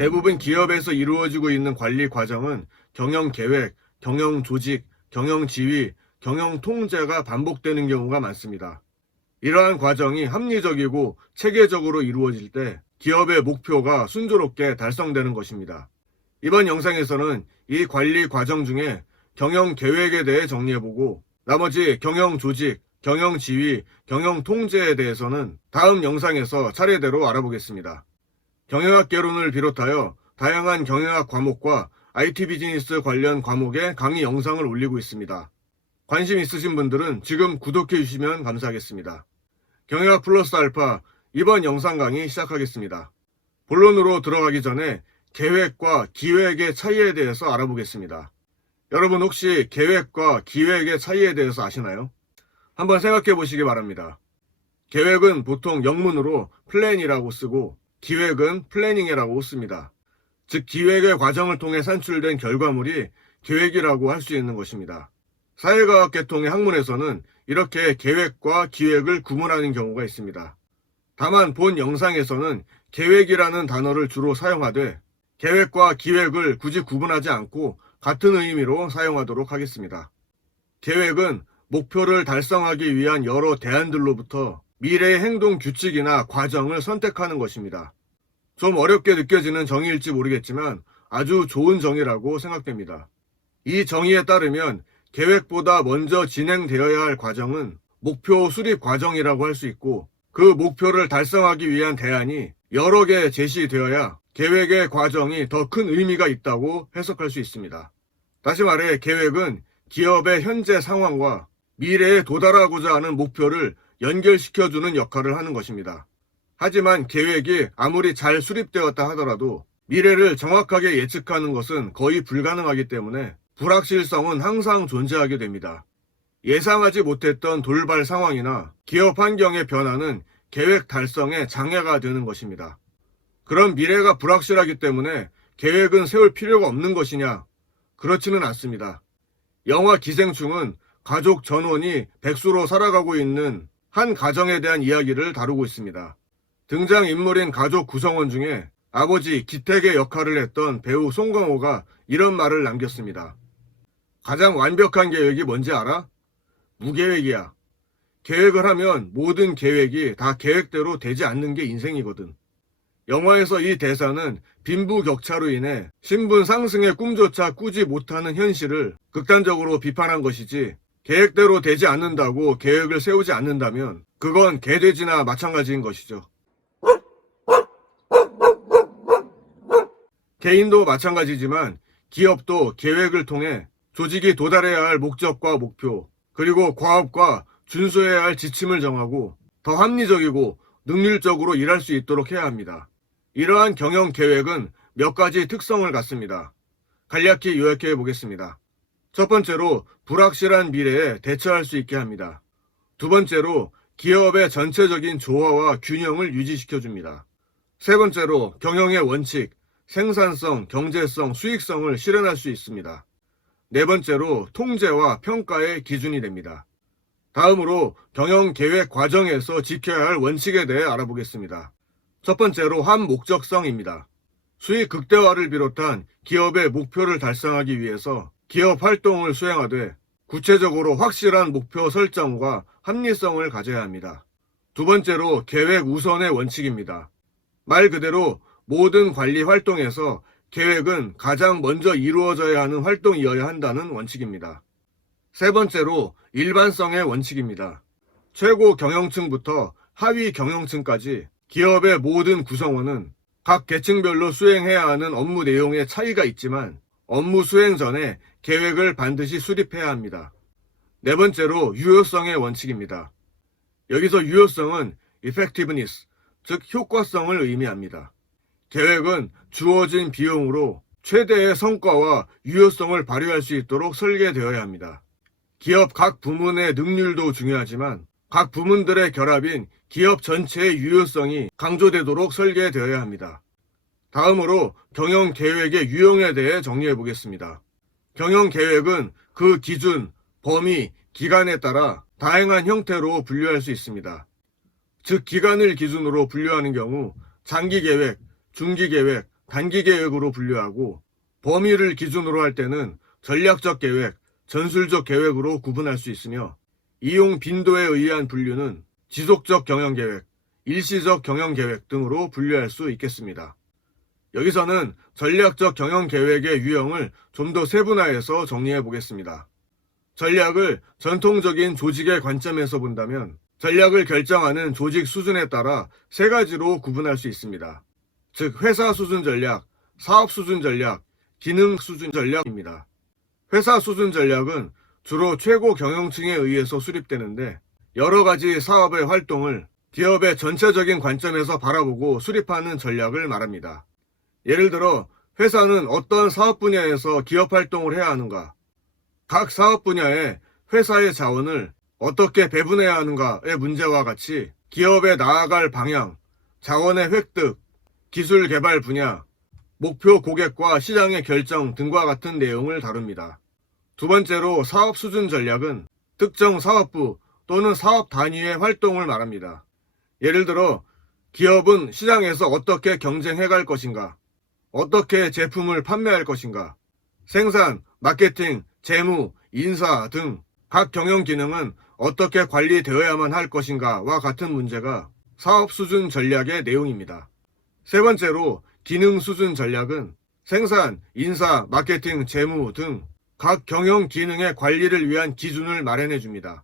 대부분 기업에서 이루어지고 있는 관리 과정은 경영 계획, 경영 조직, 경영 지휘, 경영 통제가 반복되는 경우가 많습니다. 이러한 과정이 합리적이고 체계적으로 이루어질 때 기업의 목표가 순조롭게 달성되는 것입니다. 이번 영상에서는 이 관리 과정 중에 경영 계획에 대해 정리해보고 나머지 경영 조직, 경영 지휘, 경영 통제에 대해서는 다음 영상에서 차례대로 알아보겠습니다. 경영학 개론을 비롯하여 다양한 경영학 과목과 IT 비즈니스 관련 과목의 강의 영상을 올리고 있습니다. 관심 있으신 분들은 지금 구독해 주시면 감사하겠습니다. 경영학 플러스 알파 이번 영상 강의 시작하겠습니다. 본론으로 들어가기 전에 계획과 기획의 차이에 대해서 알아보겠습니다. 여러분 혹시 계획과 기획의 차이에 대해서 아시나요? 한번 생각해 보시기 바랍니다. 계획은 보통 영문으로 플랜이라고 쓰고 기획은 플래닝이라고 씁니다. 즉 기획의 과정을 통해 산출된 결과물이 계획이라고 할 수 있는 것입니다. 사회과학 계통의 학문에서는 이렇게 계획과 기획을 구분하는 경우가 있습니다. 다만 본 영상에서는 계획이라는 단어를 주로 사용하되 계획과 기획을 굳이 구분하지 않고 같은 의미로 사용하도록 하겠습니다. 계획은 목표를 달성하기 위한 여러 대안들로부터 미래의 행동 규칙이나 과정을 선택하는 것입니다. 좀 어렵게 느껴지는 정의일지 모르겠지만 아주 좋은 정의라고 생각됩니다. 이 정의에 따르면 계획보다 먼저 진행되어야 할 과정은 목표 수립 과정이라고 할 수 있고 그 목표를 달성하기 위한 대안이 여러 개 제시되어야 계획의 과정이 더 큰 의미가 있다고 해석할 수 있습니다. 다시 말해 계획은 기업의 현재 상황과 미래에 도달하고자 하는 목표를 연결시켜주는 역할을 하는 것입니다. 하지만 계획이 아무리 잘 수립되었다 하더라도 미래를 정확하게 예측하는 것은 거의 불가능하기 때문에 불확실성은 항상 존재하게 됩니다. 예상하지 못했던 돌발 상황이나 기업 환경의 변화는 계획 달성에 장애가 되는 것입니다. 그럼 미래가 불확실하기 때문에 계획은 세울 필요가 없는 것이냐? 그렇지는 않습니다. 영화 기생충은 가족 전원이 백수로 살아가고 있는 한 가정에 대한 이야기를 다루고 있습니다. 등장인물인 가족 구성원 중에 아버지 기택의 역할을 했던 배우 송강호가 이런 말을 남겼습니다. 가장 완벽한 계획이 뭔지 알아? 무계획이야. 계획을 하면 모든 계획이 다 계획대로 되지 않는 게 인생이거든. 영화에서 이 대사는 빈부격차로 인해 신분 상승의 꿈조차 꾸지 못하는 현실을 극단적으로 비판한 것이지 계획대로 되지 않는다고 계획을 세우지 않는다면 그건 개돼지나 마찬가지인 것이죠. 개인도 마찬가지지만 기업도 계획을 통해 조직이 도달해야 할 목적과 목표, 그리고 과업과 준수해야 할 지침을 정하고 더 합리적이고 능률적으로 일할 수 있도록 해야 합니다. 이러한 경영 계획은 몇 가지 특성을 갖습니다. 간략히 요약해 보겠습니다. 첫 번째로 불확실한 미래에 대처할 수 있게 합니다. 두 번째로 기업의 전체적인 조화와 균형을 유지시켜줍니다. 세 번째로 경영의 원칙, 생산성, 경제성, 수익성을 실현할 수 있습니다. 네 번째로 통제와 평가의 기준이 됩니다. 다음으로 경영 계획 과정에서 지켜야 할 원칙에 대해 알아보겠습니다. 첫 번째로 함목적성입니다. 수익 극대화를 비롯한 기업의 목표를 달성하기 위해서 기업 활동을 수행하되 구체적으로 확실한 목표 설정과 합리성을 가져야 합니다. 두 번째로 계획 우선의 원칙입니다. 말 그대로 모든 관리 활동에서 계획은 가장 먼저 이루어져야 하는 활동이어야 한다는 원칙입니다. 세 번째로 일반성의 원칙입니다. 최고 경영층부터 하위 경영층까지 기업의 모든 구성원은 각 계층별로 수행해야 하는 업무 내용에 차이가 있지만 업무 수행 전에 계획을 반드시 수립해야 합니다. 네 번째로 유효성의 원칙입니다. 여기서 유효성은 effectiveness, 즉 효과성을 의미합니다. 계획은 주어진 비용으로 최대의 성과와 유효성을 발휘할 수 있도록 설계되어야 합니다. 기업 각 부문의 능률도 중요하지만 각 부문들의 결합인 기업 전체의 유효성이 강조되도록 설계되어야 합니다. 다음으로 경영 계획의 유형에 대해 정리해 보겠습니다. 경영 계획은 그 기준, 범위, 기간에 따라 다양한 형태로 분류할 수 있습니다. 즉 기간을 기준으로 분류하는 경우 장기 계획, 중기 계획, 단기 계획으로 분류하고 범위를 기준으로 할 때는 전략적 계획, 전술적 계획으로 구분할 수 있으며 이용 빈도에 의한 분류는 지속적 경영 계획, 일시적 경영 계획 등으로 분류할 수 있겠습니다. 여기서는 전략적 경영 계획의 유형을 좀 더 세분화해서 정리해 보겠습니다. 전략을 전통적인 조직의 관점에서 본다면 전략을 결정하는 조직 수준에 따라 세 가지로 구분할 수 있습니다. 즉, 회사 수준 전략, 사업 수준 전략, 기능 수준 전략입니다. 회사 수준 전략은 주로 최고 경영층에 의해서 수립되는데 여러 가지 사업의 활동을 기업의 전체적인 관점에서 바라보고 수립하는 전략을 말합니다. 예를 들어 회사는 어떤 사업 분야에서 기업 활동을 해야 하는가, 각 사업 분야에 회사의 자원을 어떻게 배분해야 하는가의 문제와 같이 기업의 나아갈 방향, 자원의 획득, 기술 개발 분야, 목표 고객과 시장의 결정 등과 같은 내용을 다룹니다. 두 번째로 사업 수준 전략은 특정 사업부 또는 사업 단위의 활동을 말합니다. 예를 들어 기업은 시장에서 어떻게 경쟁해 갈 것인가, 어떻게 제품을 판매할 것인가, 생산, 마케팅, 재무, 인사 등 각 경영 기능은 어떻게 관리되어야만 할 것인가와 같은 문제가 사업 수준 전략의 내용입니다. 세 번째로 기능 수준 전략은 생산, 인사, 마케팅, 재무 등 각 경영 기능의 관리를 위한 기준을 마련해 줍니다.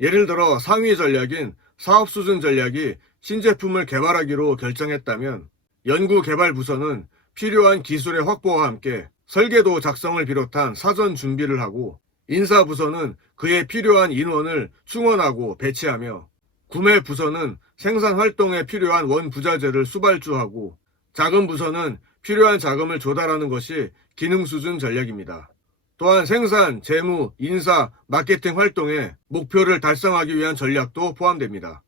예를 들어 상위 전략인 사업 수준 전략이 신제품을 개발하기로 결정했다면 연구개발 부서는 필요한 기술의 확보와 함께 설계도 작성을 비롯한 사전 준비를 하고 인사 부서는 그에 필요한 인원을 충원하고 배치하며 구매 부서는 생산 활동에 필요한 원부자재를 수발주하고 자금 부서는 필요한 자금을 조달하는 것이 기능 수준 전략입니다. 또한 생산, 재무, 인사, 마케팅 활동에 목표를 달성하기 위한 전략도 포함됩니다.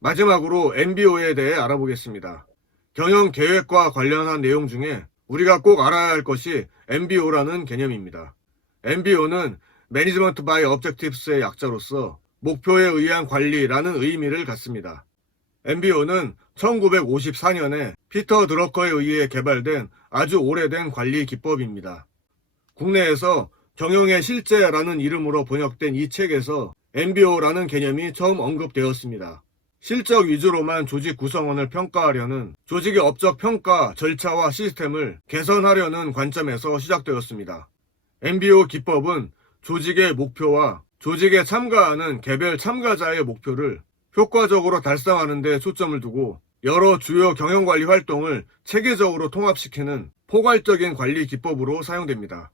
마지막으로 MBO에 대해 알아보겠습니다. 경영 계획과 관련한 내용 중에 우리가 꼭 알아야 할 것이 MBO라는 개념입니다. MBO는 Management by Objectives의 약자로서 목표에 의한 관리라는 의미를 갖습니다. MBO는 1954년에 피터 드러커에 의해 개발된 아주 오래된 관리 기법입니다. 국내에서 경영의 실제라는 이름으로 번역된 이 책에서 MBO라는 개념이 처음 언급되었습니다. 실적 위주로만 조직 구성원을 평가하려는 조직의 업적 평가 절차와 시스템을 개선하려는 관점에서 시작되었습니다. MBO 기법은 조직의 목표와 조직에 참가하는 개별 참가자의 목표를 효과적으로 달성하는 데 초점을 두고 여러 주요 경영관리 활동을 체계적으로 통합시키는 포괄적인 관리 기법으로 사용됩니다.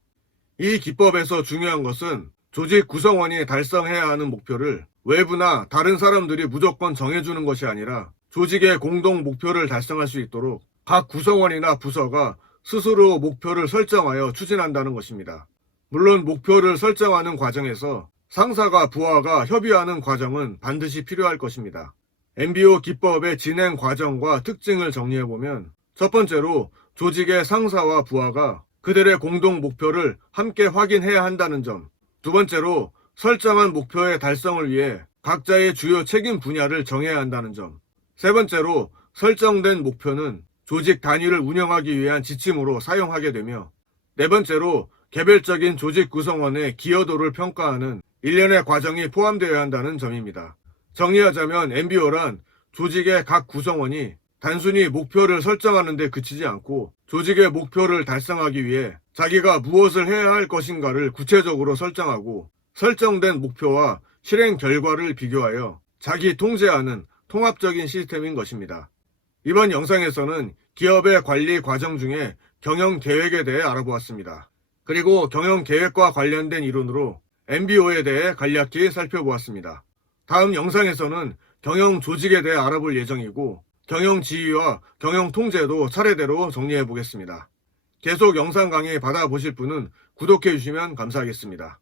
이 기법에서 중요한 것은 조직 구성원이 달성해야 하는 목표를 외부나 다른 사람들이 무조건 정해주는 것이 아니라 조직의 공동 목표를 달성할 수 있도록 각 구성원이나 부서가 스스로 목표를 설정하여 추진한다는 것입니다. 물론 목표를 설정하는 과정에서 상사가 부하가 협의하는 과정은 반드시 필요할 것입니다. MBO 기법의 진행 과정과 특징을 정리해보면 첫 번째로 조직의 상사와 부하가 그들의 공동 목표를 함께 확인해야 한다는 점, 두 번째로 설정한 목표의 달성을 위해 각자의 주요 책임 분야를 정해야 한다는 점, 세 번째로 설정된 목표는 조직 단위를 운영하기 위한 지침으로 사용하게 되며 네 번째로 개별적인 조직 구성원의 기여도를 평가하는 일련의 과정이 포함되어야 한다는 점입니다. 정리하자면 MBO란 조직의 각 구성원이 단순히 목표를 설정하는 데 그치지 않고 조직의 목표를 달성하기 위해 자기가 무엇을 해야 할 것인가를 구체적으로 설정하고 설정된 목표와 실행 결과를 비교하여 자기 통제하는 통합적인 시스템인 것입니다. 이번 영상에서는 기업의 관리 과정 중에 경영 계획에 대해 알아보았습니다. 그리고 경영 계획과 관련된 이론으로 MBO에 대해 간략히 살펴보았습니다. 다음 영상에서는 경영 조직에 대해 알아볼 예정이고 경영 지휘와 경영 통제도 차례대로 정리해 보겠습니다. 계속 영상 강의 받아보실 분은 구독해 주시면 감사하겠습니다.